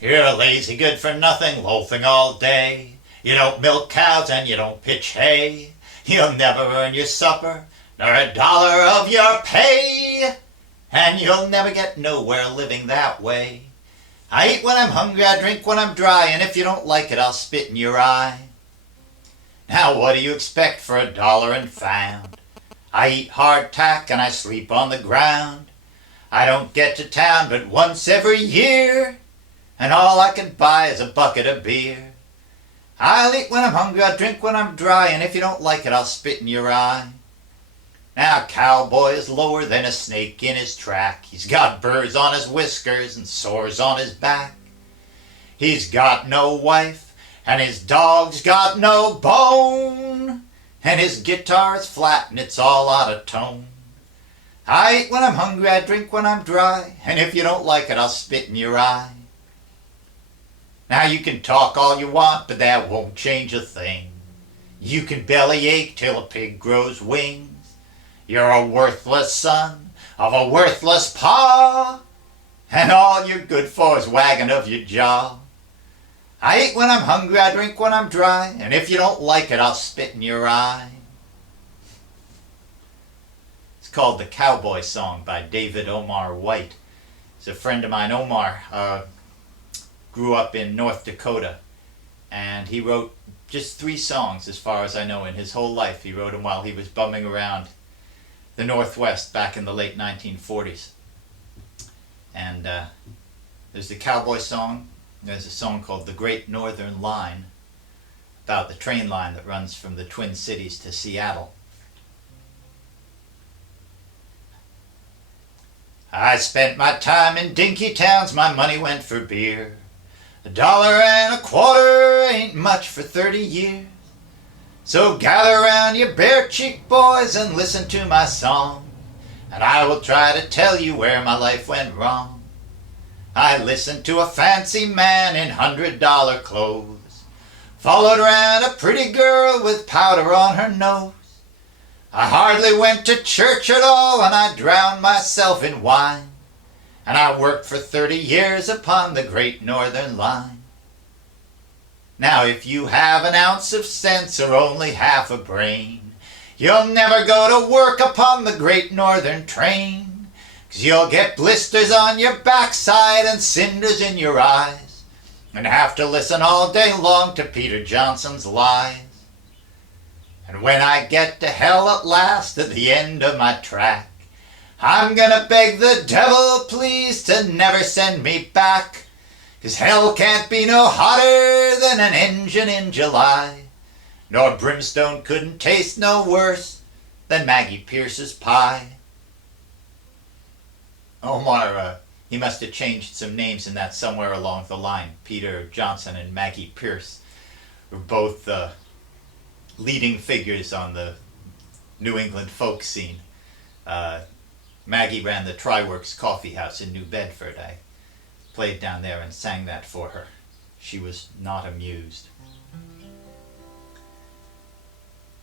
You're lazy, good for nothing, loafing all day. You don't milk cows and you don't pitch hay. You'll never earn your supper, nor a dollar of your pay. And you'll never get nowhere living that way. I eat when I'm hungry, I drink when I'm dry, and if you don't like it, I'll spit in your eye. Now what do you expect for $1 and found? I eat hardtack and I sleep on the ground. I don't get to town but once every year, and all I can buy is a bucket of beer. I'll eat when I'm hungry, I'll drink when I'm dry, and if you don't like it, I'll spit in your eye. Now a cowboy is lower than a snake in his track. He's got burrs on his whiskers and sores on his back. He's got no wife, and his dog's got no bone, and his guitar is flat and it's all out of tone. I eat when I'm hungry, I drink when I'm dry, and if you don't like it, I'll spit in your eye. Now you can talk all you want, but that won't change a thing. You can bellyache till a pig grows wings. You're a worthless son of a worthless pa, and all you're good for is wagging of your jaw. I eat when I'm hungry, I drink when I'm dry, and if you don't like it, I'll spit in your eye. It's called the Cowboy Song by David Omar White. It's a friend of mine, Omar, grew up in North Dakota, and he wrote just 3 songs as far as I know in his whole life. He wrote them while he was bumming around the Northwest back in the late 1940s. And there's the Cowboy Song. There's a song called The Great Northern Line, about the train line that runs from the Twin Cities to Seattle. I spent my time in Dinkytowns, my money went for beer. $1.25 ain't much for 30 years. So gather round, you bare-cheeked boys, and listen to my song, and I will try to tell you where my life went wrong. I listened to a fancy man in $100 clothes, followed around a pretty girl with powder on her nose. I hardly went to church at all, and I drowned myself in wine, and I worked for 30 years upon the Great Northern Line. Now if you have an ounce of sense or only half a brain, you'll never go to work upon the Great Northern train, 'cause you'll get blisters on your backside and cinders in your eyes, and have to listen all day long to Peter Johnson's lies. And when I get to hell at last at the end of my track, I'm gonna beg the devil please to never send me back, 'cause hell can't be no hotter than an engine in July, nor brimstone couldn't taste no worse than Maggie Pierce's pie. Omar, he must have changed some names in that somewhere along the line. Peter Johnson and Maggie Pierce were both leading figures on the New England folk scene. Maggie ran the Tri-Works Coffee House in New Bedford. I played down there and sang that for her. She was not amused.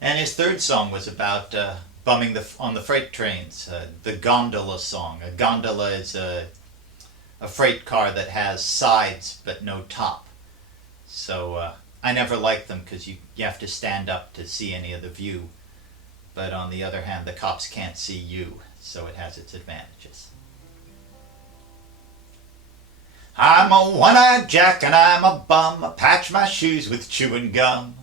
And his third song was about bumming on the freight trains, the Gondola song. A gondola is a freight car that has sides but no top. So I never liked them because you have to stand up to see any of the view. But on the other hand, the cops can't see you, so it has its advantages. I'm a one-eyed jack and I'm a bum. I patch my shoes with chewing gum,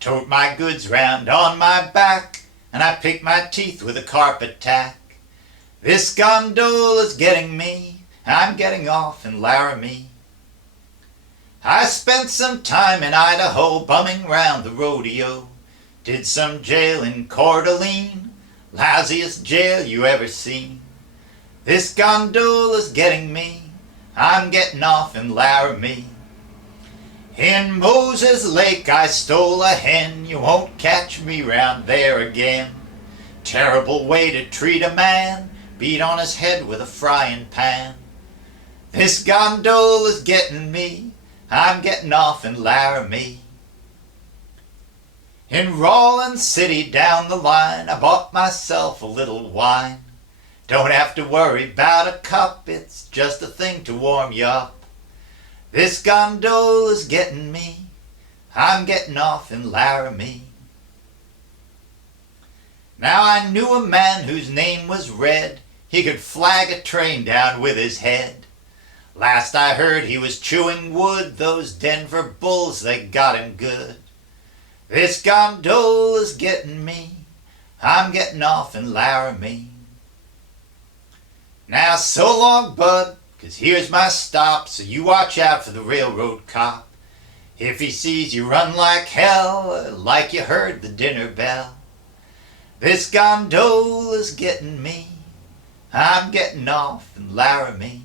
tote my goods round on my back, and I pick my teeth with a carpet tack. This gondola's getting me, I'm getting off in Laramie. I spent some time in Idaho bumming round the rodeo, did some jail in Coeur d'Alene, lousiest jail you ever seen. This gondola's getting me, I'm getting off in Laramie. In Moses Lake I stole a hen, you won't catch me round there again. Terrible way to treat a man, beat on his head with a frying pan. This gondola's getting me, I'm getting off in Laramie. In Rawlins City down the line, I bought myself a little wine. Don't have to worry about a cup, it's just a thing to warm you up. This gondola's getting me. I'm getting off in Laramie. Now I knew a man whose name was Red. He could flag a train down with his head. Last I heard he was chewing wood. Those Denver bulls, they got him good. This gondola's getting me. I'm getting off in Laramie. Now so long, bud, 'cause here's my stop, so you watch out for the railroad cop. If he sees you run like hell, like you heard the dinner bell. This gondola's getting me. I'm getting off in Laramie.